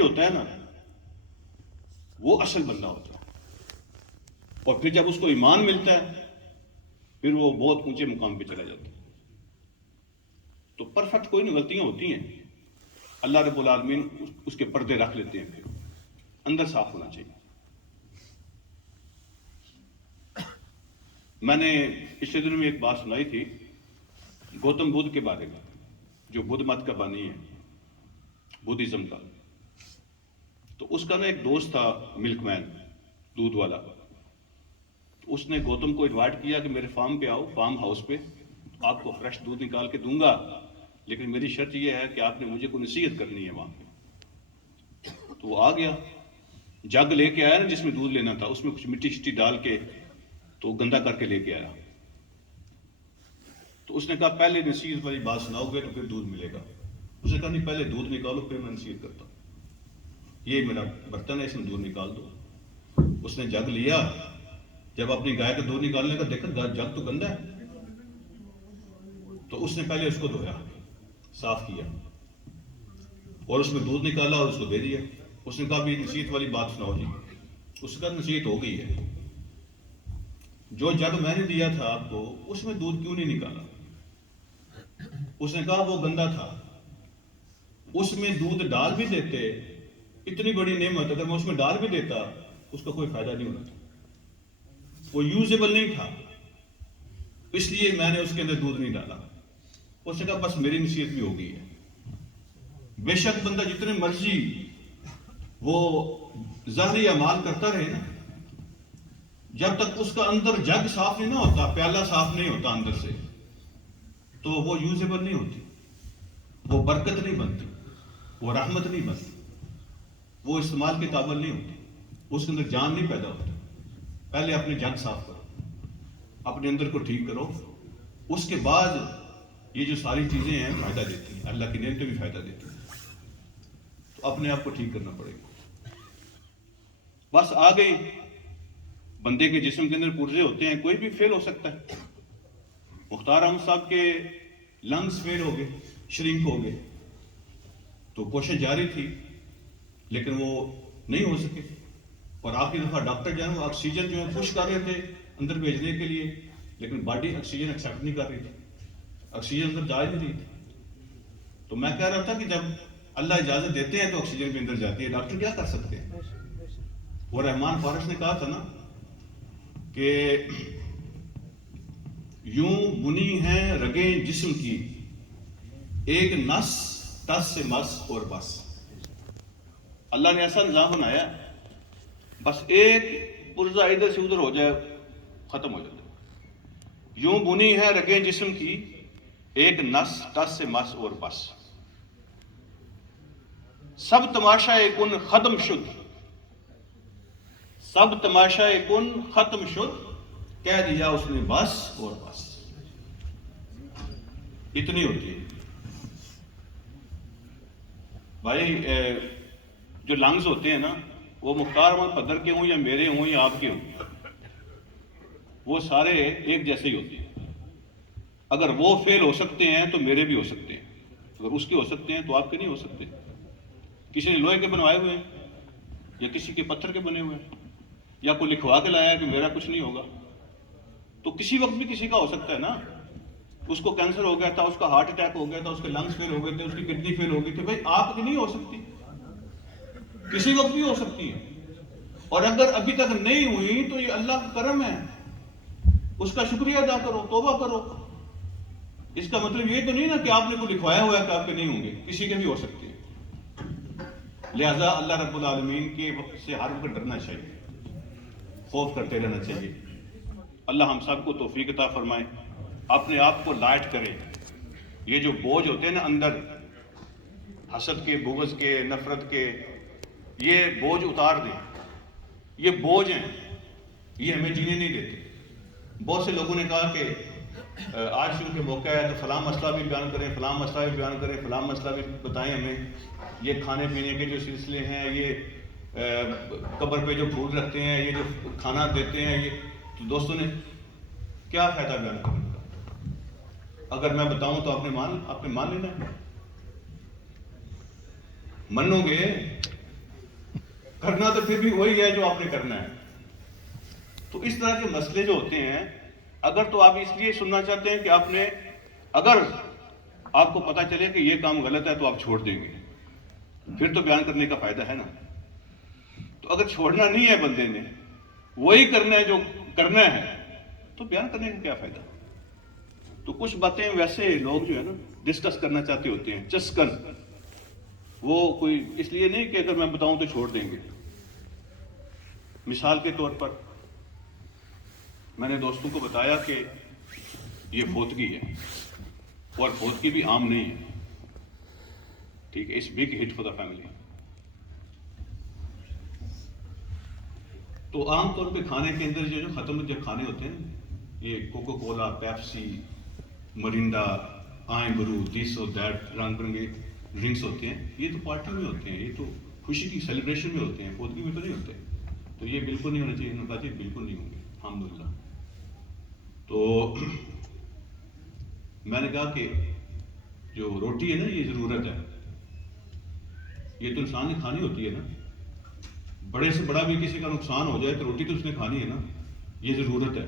ہوتا ہے نا وہ اصل بندہ ہوتا ہے، اور پھر جب اس کو ایمان ملتا ہے پھر وہ بہت اونچے مقام پہ چلا جاتا ہے۔ تو پرفیکٹ کوئی نہیں، غلطیاں ہوتی ہیں، اللہ رب العالمین اس کے پردے رکھ لیتے ہیں، پھر اندر صاف ہونا چاہیے۔ میں نے پچھلے دنوں میں ایک بات سنائی تھی گوتم بدھ کے بارے میں، جو بدھ مت کا بانی ہے، بدھزم کا۔ تو اس کا نا ایک دوست تھا ملک مین، دودھ والا۔ اس نے گوتم کو انوائٹ کیا کہ میرے فارم پہ آؤ، فارم ہاؤس پہ، آپ کو فریش دودھ نکال کے دوں گا، لیکن میری شرط یہ ہے کہ آپ نے مجھے کوئی نصیحت کرنی ہے وہاں پہ۔ تو وہ آ گیا، جگ لے کے آیا نا جس میں دودھ لینا تھا، اس میں کچھ مٹی شٹی ڈال کے تو گندا کر کے لے کے آیا۔ تو اس نے کہا پہلے نصیحت والی بات سناؤ گے تو پھر دودھ ملے گا۔ اس نے کہا نہیں، پہلے دودھ نکالو پھر میں نصیحت کرتا ہوں، یہ میرا برتن ہے، اس میں دودھ نکال دو۔ اس نے جگ لیا، جب اپنی گائے کا دودھ نکالنے کا دیکھا جگ تو گندا ہے، تو اس نے پہلے اس کو دھویا، صاف کیا، اور اس میں دودھ نکالا اور اس کو دے دیا۔ اس نے کہا بھی نصیحت والی بات سناؤ جی۔ اس کا نصیحت ہو گئی ہے، جو جگ میں نے دیا تھا آپ کو اس میں دودھ کیوں نہیں نکالا؟ اس نے کہا وہ گندا تھا، اس میں دودھ ڈال بھی دیتے، اتنی بڑی نعمت اگر میں اس میں ڈال بھی دیتا اس کا کوئی فائدہ نہیں ہونا تھا، وہ یوزیبل نہیں تھا، اس لیے میں نے اس کے اندر دودھ نہیں ڈالا۔ اس نے کہا بس میری نصیحت بھی ہو گئی ہے۔ بے شک بندہ جتنے مرضی وہ ظاہری اعمال کرتا رہے نا، جب تک اس کا اندر جگ صاف نہیں نہ ہوتا، پیالہ صاف نہیں ہوتا اندر سے، تو وہ یوزیبل نہیں ہوتی، وہ برکت نہیں بنتی، وہ رحمت نہیں بنتی، وہ استعمال کے قابل نہیں ہوتی، اس کے اندر جان نہیں پیدا ہوتی۔ پہلے اپنے جگ صاف کرو، اپنے اندر کو ٹھیک کرو، اس کے بعد یہ جو ساری چیزیں ہیں فائدہ دیتی ہیں، اللہ کی نعمتیں بھی فائدہ دیتی ہیں۔ تو اپنے آپ کو ٹھیک کرنا پڑے گا۔ بس آ گئی، بندے کے جسم کے اندر پرزے ہوتے ہیں، کوئی بھی فیل ہو سکتا ہے۔ مختار احمد صاحب کے لنگز فیل ہو گئے، شرنک ہو گئے، تو کوشش جاری تھی لیکن وہ نہیں ہو سکے، اور آخری دفعہ ڈاکٹر جو ہے وہ آکسیجن جو ہے پش کر رہے تھے اندر بھیجنے کے لیے، لیکن باڈی آکسیجن ایکسیپٹ نہیں کر رہی تھی، آکسیجن اندر جا نہیں رہی تھی۔ تو میں کہہ رہا تھا کہ جب اللہ اجازت دیتے ہیں تو آکسیجن بھی اندر جاتی ہے، ڈاکٹر کیا کر سکتے ہیں؟ وہ رحمان فارس نے کہا تھا نا کہ یوں بنی ہیں رگیں جسم کی، ایک نس ٹس سے مس اور بس۔ اللہ نے ایسا نظام بنایا بس ایک پرزہ ادھر سے ادھر ہو جائے ختم ہو جاتا۔ یوں بنی ہے رگیں جسم کی، ایک نس ٹس سے مس اور بس، سب تماشائے کن ختم شد، سب تماشائے کن ختم شد، کہہ دیا اس نے بس اور بس۔ اتنی ہوتی ہے بھائی۔ جو لنگز ہوتے ہیں نا، وہ مختار احمد قدر کے ہوں یا میرے ہوں یا آپ کے ہوں، وہ سارے ایک جیسے ہی ہوتے ہیں۔ اگر وہ فیل ہو سکتے ہیں تو میرے بھی ہو سکتے ہیں، اگر اس کے ہو سکتے ہیں تو آپ کے نہیں ہو سکتے۔ کسی نے لوہے کے بنوائے ہوئے ہیں یا کسی کے پتھر کے بنے ہوئے ہیں، یا کوئی لکھوا کے لایا کہ میرا کچھ نہیں ہوگا، تو کسی وقت بھی کسی کا ہو سکتا ہے نا۔ اس کو کینسر ہو گیا تھا، اس کا ہارٹ اٹیک ہو گیا تھا، اس کے لنگز فیل ہو گئے تھے، اس کی کڈنی فیل ہو گئی تھی، بھائی آپ کی نہیں ہو سکتی، کسی وقت بھی ہو سکتی ہے۔ اور اگر ابھی تک نہیں ہوئی تو یہ اللہ کا کرم ہے، اس کا شکریہ ادا کرو، توبہ کرو۔ اس کا مطلب یہ تو نہیں نا کہ آپ نے کوئی لکھوایا ہوا ہے کہ آپ کے نہیں ہوں گے، کسی کے بھی ہو سکتے ہیں۔ لہذا اللہ رب العالمین کے سے ہر وقت ڈرنا چاہیے، خوف کرتے رہنا چاہیے۔ اللہ ہم سب کو توفیق عطا فرمائے، اپنے آپ کو لائٹ کرے۔ یہ جو بوجھ ہوتے ہیں نا اندر، حسد کے، بغض کے، نفرت کے، یہ بوجھ اتار دیں۔ یہ بوجھ ہیں، یہ ہمیں جینے نہیں دیتے۔ بہت سے لوگوں نے کہا کہ آج شروع کے موقع ہے تو فلاں مسئلہ بھی بیان کریں، فلاں مسئلہ بھی بیان کریں، فلاں مسئلہ بھی بتائیں ہمیں۔ یہ کھانے پینے کے جو سلسلے ہیں، یہ قبر پہ جو پھول رکھتے ہیں، یہ جو کھانا دیتے ہیں، یہ تو دوستوں نے کیا فائدہ بیان کرنے کا؟ اگر میں بتاؤں تو آپ نے مان لینا ہے؟ منو گے کرنا تو پھر بھی وہی ہے جو آپ نے کرنا ہے. تو اس طرح کے مسئلے جو ہوتے ہیں، اگر تو آپ اس لیے سننا چاہتے ہیں کہ آپ نے، اگر آپ کو پتا چلے کہ یہ کام غلط ہے تو آپ چھوڑ دیں گے، پھر تو بیان کرنے کا فائدہ ہے نا. تو اگر چھوڑنا نہیں ہے بندے نے، وہی کرنا ہے جو کرنا ہے، تو بیان کرنے کا کیا فائدہ. تو کچھ باتیں ویسے لوگ جو ہے نا ڈسکس کرنا چاہتے ہوتے ہیں چسکن، وہ کوئی اس لیے نہیں کہ اگر میں بتاؤں تو چھوڑ دیں گے. مثال کے طور پر میں نے دوستوں کو بتایا کہ یہ فوتگی ہے، اور فوتگی بھی عام نہیں ہے، ٹھیک ہے، it's big hit for the family. تو عام طور پہ کھانے کے اندر جو ختم جو کھانے ہوتے ہیں، یہ کوکو کولا، پیپسی، مرینڈا، آئیں برو، دس اور دیٹ، رنگ برنگے ڈرنکس ہوتے ہیں، یہ تو پارٹی میں ہوتے ہیں، یہ تو خوشی کی سیلیبریشن میں ہوتے ہیں، فوتگی میں تو نہیں ہوتے. تو یہ بالکل نہیں ہونا چاہیے. انہوں نے کہا جی بالکل نہیں ہوں گے الحمدللہ. تو میں نے کہا کہ جو روٹی ہے نا یہ ضرورت ہے، یہ تو انسان نے کھانی ہوتی ہے نا. بڑے سے بڑا بھی کسی کا نقصان ہو جائے تو روٹی تو اس نے کھانی ہے نا، یہ ضرورت ہے.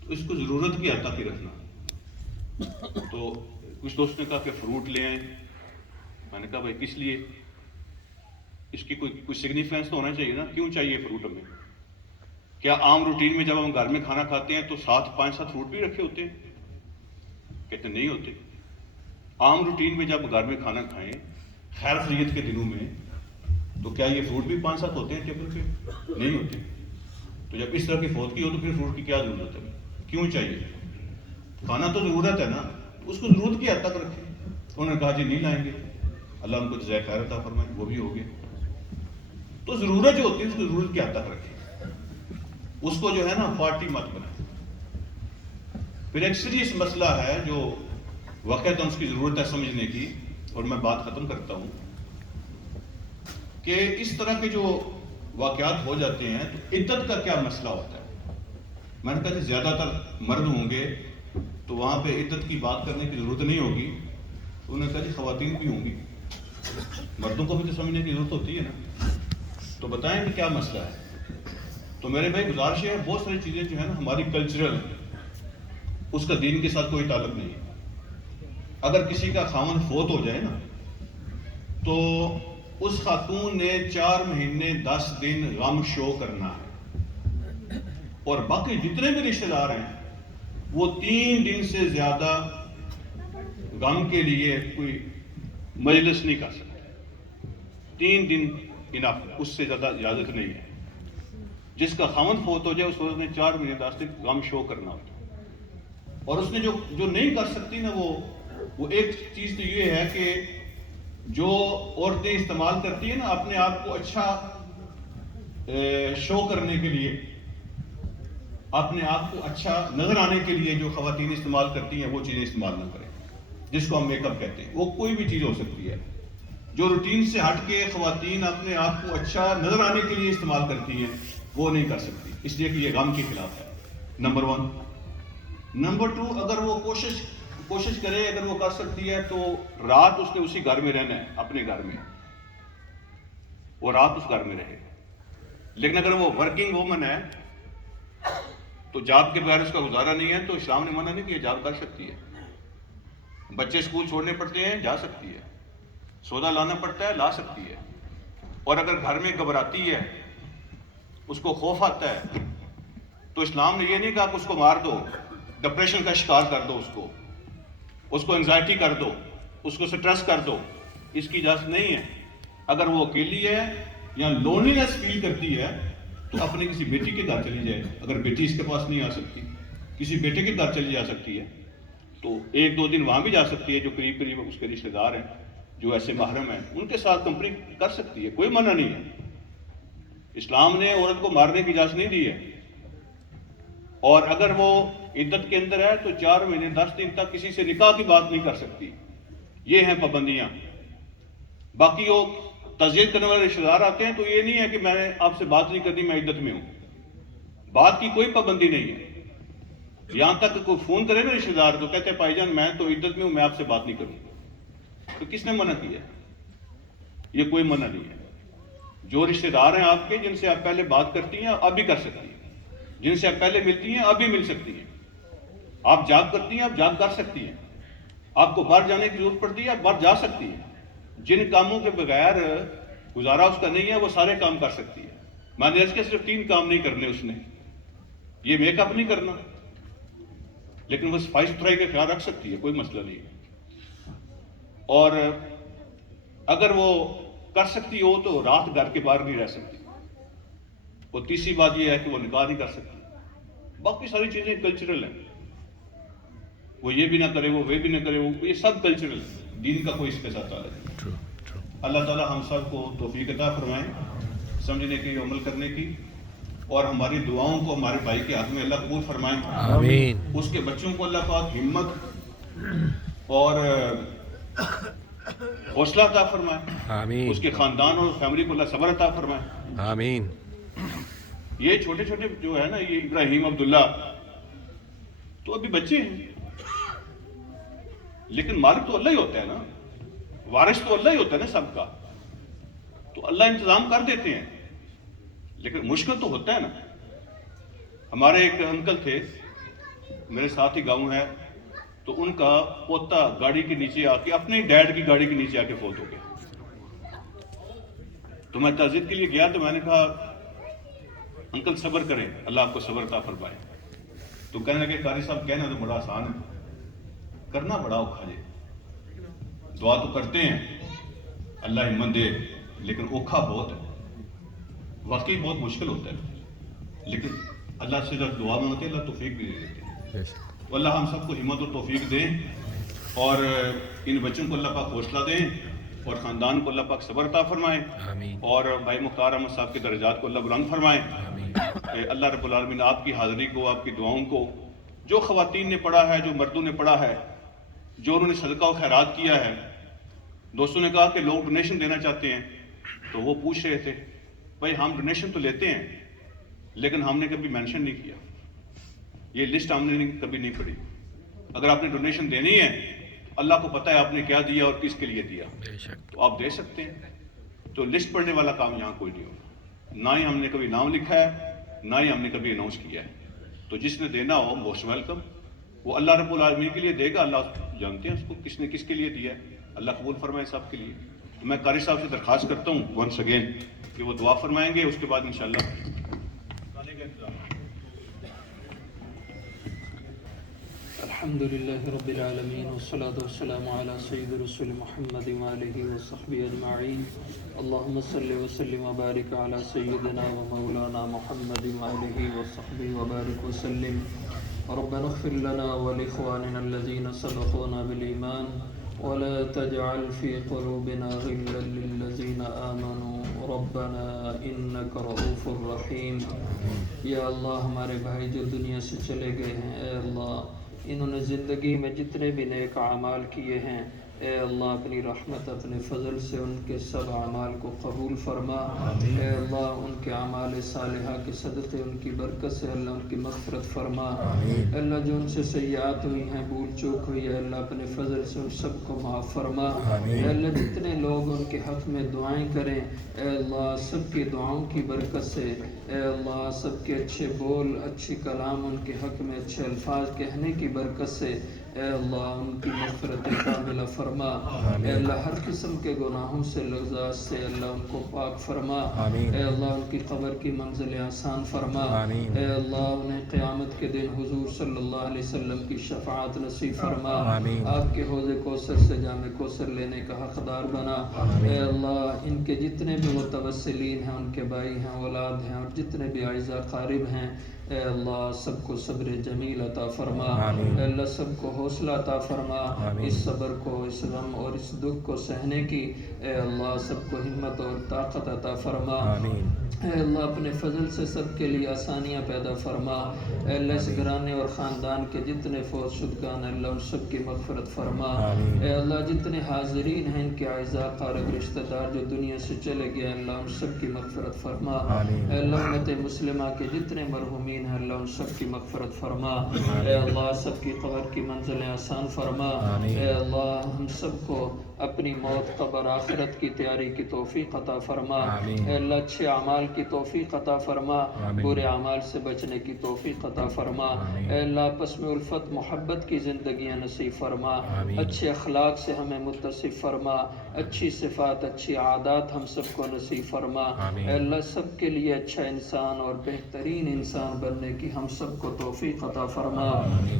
تو اس کو ضرورت کی حد تک ہی رکھنا. تو کچھ دوست نے کہا کہ فروٹ لے آئیں. میں نے کہا بھائی کس لیے؟ اس کی کوئی سگنیفیکینس تو ہونا چاہیے نا، کیوں چاہیے فروٹ ہمیں؟ کیا عام روٹین میں جب ہم گھر میں کھانا کھاتے ہیں تو 5-7 فروٹ بھی رکھے ہوتے ہیں؟ کہتے نہیں ہوتے. عام روٹین میں جب گھر میں کھانا کھائیں خیر خیریت کے دنوں میں، تو کیا یہ فروٹ بھی 5-7 ہوتے ہیں ٹیبل پہ؟ نہیں ہوتے. تو جب اس طرح کی فوتگی ہو تو پھر فروٹ کی کیا ضرورت ہے؟ کیوں چاہیے؟ کھانا تو ضرورت ہے نا، اس کو ضرورت کی حد تک رکھیں. انہوں نے کہا جی نہیں لائیں گے، اللہ ان کو جزائے خیر عطا فرمائے، وہ بھی ہو گیا. تو ضرورت جو ہوتی ہے اس کو ضرورت کی حد تک رکھیں، اس کو جو ہے نا پارٹی مت بنائیں. پھر ایک سیریس مسئلہ ہے جو واقعتاً اس کی ضرورت ہے سمجھنے کی، اور میں بات ختم کرتا ہوں کہ اس طرح کے جو واقعات ہو جاتے ہیں تو عدت کا کیا مسئلہ ہوتا ہے. میں نے کہا کہ زیادہ تر مرد ہوں گے تو وہاں پہ عدت کی بات کرنے کی ضرورت نہیں ہوگی. تو انہوں نے کہا جی خواتین بھی ہوں گی، مردوں کو بھی تو سمجھنے کی ضرورت ہوتی ہے نا. تو بتائیں کہ کیا مسئلہ ہے. تو میرے بھائی گزارش ہے، بہت ساری چیزیں جو ہے نا ہماری کلچرل، اس کا دین کے ساتھ کوئی تعلق نہیں ہے. اگر کسی کا خاوند فوت ہو جائے نا تو اس خاتون نے 4 مہینے 10 دن غم شو کرنا ہے، اور باقی جتنے بھی رشتہ دار ہیں وہ 3 دن سے زیادہ غم کے لیے کوئی مجلس نہیں کر سکتے. 3 دن انف، اس سے زیادہ اجازت نہیں ہے. جس کا خاوند فوت ہو جائے اس وقت میں 4 مہینے 10 دن غم شو کرنا ہوتا ہے. اور اس نے جو نہیں کر سکتی نا، وہ ایک چیز تو یہ ہے کہ جو عورتیں استعمال کرتی ہیں نا اپنے آپ کو اچھا شو کرنے کے لیے، اپنے آپ کو اچھا نظر آنے کے لیے جو خواتین استعمال کرتی ہیں وہ چیزیں استعمال نہ کریں، جس کو ہم میک اپ کہتے ہیں. وہ کوئی بھی چیز ہو سکتی ہے جو روٹین سے ہٹ کے خواتین اپنے آپ کو اچھا نظر آنے کے لیے استعمال کرتی ہیں، وہ نہیں کر سکتی، اس لیے کہ یہ غم کے خلاف ہے. نمبر 1. نمبر 2، اگر وہ کوشش کرے، اگر وہ کر سکتی ہے تو رات اس نے اسی گھر میں رہنا ہے، اپنے گھر میں، وہ رات اس گھر میں رہے. لیکن اگر وہ ورکنگ وومن ہے تو جاب کے بغیر اس کا گزارا نہیں ہے، تو اسلام نے منع نہیں کیا، جاب کر سکتی ہے. بچے اسکول چھوڑنے پڑتے ہیں، جا سکتی ہے. سودا لانا پڑتا ہے، لا سکتی ہے. اور اگر گھر میں گھبراتی ہے، اس کو خوف آتا ہے، تو اسلام نے یہ نہیں کہا کہ اس کو مار دو، ڈپریشن کا شکار کر دو، اس کو انزائٹی کر دو، اس کو سٹریس کر دو. اس کی اجازت نہیں ہے. اگر وہ اکیلی ہے یا لونلیس فیل کرتی ہے تو اپنے کسی بیٹی کے گھر چلی جائے. اگر بیٹی اس کے پاس نہیں آ سکتی، کسی بیٹے کے گھر چلی جا سکتی ہے، تو 1-2 دن وہاں بھی جا سکتی ہے. جو قریب اس کے رشتہ دار ہیں، جو ایسے محرم ہیں، ان کے ساتھ کمپنی کر سکتی ہے، کوئی منع نہیں ہے. اسلام نے عورت کو مارنے کی اجازت نہیں دی ہے. اور اگر وہ عدت کے اندر ہے تو 4 مہینے 10 دن تک کسی سے نکاح کی بات نہیں کر سکتی. یہ ہیں پابندیاں. باقی وہ تعزیت کرنے والے رشتہ دار آتے ہیں تو یہ نہیں ہے کہ میں نے آپ سے بات نہیں کرنی، میں عدت میں ہوں. بات کی کوئی پابندی نہیں ہے. یہاں تک کوئی فون کرے نا رشتہ دار تو کہتے ہیں بھائی جان میں تو عدت میں ہوں، میں آپ سے بات نہیں کروں. تو کس نے منع کیا؟ یہ کوئی منع نہیں ہے. جو رشتے دار ہیں آپ کے، جن سے آپ پہلے بات کرتی ہیں اب بھی کر سکتی ہیں، جن سے آپ پہلے ملتی ہیں اب بھی مل سکتی ہیں، آپ جاب کرتی ہیں آپ جاب کر سکتی ہیں، آپ کو باہر جانے کی ضرورت پڑتی ہے آپ باہر جا سکتی ہیں، جن کاموں کے بغیر گزارا اس کا نہیں ہے وہ سارے کام کر سکتی ہے۔ میں نے کے صرف 3 کام نہیں کرنے اس نے، یہ میک اپ نہیں کرنا، لیکن وہ صفائی ستھرائی کا خیال رکھ سکتی ہے، کوئی مسئلہ نہیں ہے، اور اگر وہ کر سکتی ہو تو رات گھر کے باہر نہیں رہ سکتی، اور تیسری بات یہ ہے کہ وہ نکاح نہیں کر سکتی۔ باقی ساری چیزیں کلچرل ہیں، وہ یہ بھی نہ کرے وہ بھی نہ کرے، وہ یہ سب کلچرل ہے، دین کا کوئی اس کے ساتھ تعلق نہیں۔ اللہ تعالیٰ ہم سب کو توفیق عطا فرمائیں سمجھنے کی، عمل کرنے کی، اور ہماری دعاؤں کو ہمارے بھائی کے ہاتھ میں اللہ قبول فرمائیں، آمین۔ اس کے بچوں کو اللہ پاک ہمت اور حوصلہ عطا فرمائیں، آمین۔ اس کے خاندان اور فیملی کو اللہ صبر عطا فرمائیں۔ آمین۔ یہ چھوٹے چھوٹے جو ہے نا، یہ ابراہیم عبداللہ تو ابھی بچے ہیں، لیکن مالک تو اللہ ہی ہوتا ہے نا، وارث تو اللہ ہی ہوتا ہے نا سب کا، تو اللہ انتظام کر دیتے ہیں، لیکن مشکل تو ہوتا ہے نا۔ ہمارے ایک انکل تھے، میرے ساتھ ہی گاؤں ہے، تو ان کا پوتا گاڑی کے نیچے آ کے، اپنے ڈیڈ کی گاڑی کے نیچے آ کے فوت ہو گیا۔ تو میں تعزیت کے لیے گیا تو میں نے کہا انکل صبر کریں، اللہ آپ کو صبر عطا فرمائے۔ تو کہنے لگے قاری صاحب کہنا تو بڑا آسان ہے، کرنا بڑا اوکھا ہے، دعا تو کرتے ہیں اللہ ہمت دے، لیکن اوکھا بہت ہے، واقعی بہت مشکل ہوتا ہے، لیکن اللہ سے جب دعا مانگتے ہیں اللہ توفیق بھی دے دیتے ہیں۔ اللہ ہم سب کو ہمت اور توفیق دیں، اور ان بچوں کو اللہ پاک حوصلہ دیں، اور خاندان کو اللہ پاک صبر عطا فرمائیں، آمین۔ اور بھائی مختار احمد صاحب کے درجات کو اللہ بلند فرمائیں۔ اللہ رب العالمین آپ کی حاضری کو، آپ کی دعاؤں کو، جو خواتین نے پڑھا ہے، جو مردوں نے پڑھا ہے، جو انہوں نے صدقہ و خیرات کیا ہے۔ دوستوں نے کہا کہ لوگ ڈونیشن دینا چاہتے ہیں، تو وہ پوچھ رہے تھے بھائی ہم ڈونیشن تو لیتے ہیں، لیکن ہم نے کبھی مینشن نہیں کیا، یہ لسٹ ہم نے کبھی نہیں پڑھی۔ اگر آپ نے ڈونیشن دینی ہے، اللہ کو پتہ ہے آپ نے کیا دیا اور کس کے لیے دیا، تو آپ دے سکتے ہیں، تو لسٹ پڑھنے والا کام یہاں کوئی نہیں ہوگا، نہ ہی ہم نے کبھی نام لکھا ہے، نہ ہی ہم نے کبھی اناؤنس کیا ہے۔ تو جس نے دینا ہو موسٹ ویلکم، وہ اللہ رب العالمین کے لیے دے گا، اللہ جانتے ہیں اس کو کس نے کس کے لیے دیا ہے، اللہ قبول فرمائے سب کے لیے۔ تو میں قاری صاحب سے درخواست کرتا ہوں ونس اگین کہ وہ دعا فرمائیں گے، اس کے بعد انشاءاللہ کھانے کا انتظام۔ الحمد لله رب العالمين والصلاة والسلام على سيد رسول محمد وآله وصحبه أجمعين اللهم صل وسلم وبارك على سيدنا ومولانا محمد وآله وصحبه وبارك وسلم ربنا اغفر لنا ولإخواننا الذين سبقونا بالإيمان ولا تجعل في قلوبنا غلا للذين آمنوا ربنا إنك رؤوف رحيم۔ یا اللہ ہمارے بھائی جو دنیا سے چلے گئے ہیں، اے اللہ انہوں نے زندگی میں جتنے بھی نیک اعمال کیے ہیں، اے اللہ اپنی رحمت اپنے فضل سے ان کے سب اعمال کو قبول فرما۔ اے اللہ ان کے اعمال صالحہ کے صدقے ان کی برکت سے اللہ ان کی مغفرت فرما۔ اے اللہ جو ان سے سیئات ہوئی ہیں، بھول چوک ہوئی ہے، اللہ اپنے فضل سے ان سب کو معاف فرما۔ اے اللہ جتنے لوگ ان کے حق میں دعائیں کریں، اے اللہ سب کی دعاؤں کی برکت سے، اے اللہ سب کے اچھے بول، اچھے کلام ان کے حق میں، اچھے الفاظ کہنے کی برکت سے، اے اللہ ان کی مغفرت کاملہ فرما۔ اے اللہ ہر قسم کے گناہوں سے، لغزات سے اللہ ان کو پاک فرما۔ اے اللہ ان کی قبر کی منزل آسان فرما۔ اے اللہ انہیں قیامت کے دن حضور صلی اللہ علیہ وسلم کی شفاعت نصیب فرما۔ آپ کے حوض کوثر سے جام کوثر لینے کا حقدار بنا۔ اے اللہ ان کے جتنے بھی متوسلین ہیں، ان کے بھائی ہیں، اولاد ہیں، اور جتنے بھی اعزاء قارب ہیں، اے اللہ سب کو صبر جمیل عطا فرما۔ اے اللہ سب کو حوصلہ عطا فرما، اس صبر کو، اس غم اور اس دکھ کو سہنے کی، اے اللہ سب کو ہمت اور طاقت عطا فرما۔ اے اللہ اپنے فضل سے سب کے لیے آسانیاں پیدا فرما۔ اے اللہ اس گھرانے اور خاندان کے جتنے فوت شدگان ہیں، اللہ ان سب کی مغفرت فرما۔ اے اللہ جتنے حاضرین ہیں، ان کے اعزاء قارب رشتہ دار جو دنیا سے چلے گئے، اللہ ان سب کی مغفرت فرما۔ اے اللہ امت مسلمہ کے جتنے مرحومین ہیں، اللہ ان سب کی مغفرت فرما۔ اے اللہ سب کی قبر کی منزلیں آسان فرما۔ اے اللہ ہم سب کو اپنی موت قبر آخرت کی تیاری کی توفیق عطا فرما آمین۔ اے اللہ اچھے اعمال کی توفیق عطا فرما آمین۔ برے اعمال سے بچنے کی توفیق عطا فرما آمین۔ اے اللہ آپس میں الفت محبت کی زندگیاں نصیب فرما آمین۔ اچھے اخلاق سے ہمیں متصف فرما اچھی صفات اچھی عادات ہم سب کو نصیب فرما آمین۔ اے اللہ سب کے لیے اچھا انسان اور بہترین انسان بننے کی ہم سب کو توفیق عطا فرما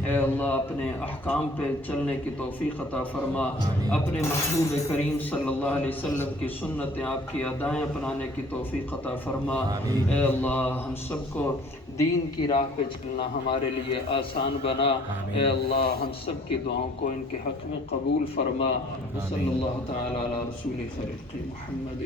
اے اللہ اپنے احکام پہ چلنے کی توفیق عطا فرما اپنے محبوب کریم صلی اللہ علیہ وسلم کی سنتیں آپ کی ادائیں اپنانے کی توفیق عطا فرما اے اللہ ہم سب کو دین کی راہ پہ چلنا ہمارے لیے آسان بنا اے اللہ ہم سب کی دعاؤں کو ان کے حق میں قبول فرما صلی اللہ تعالی علی رسول خلق محمد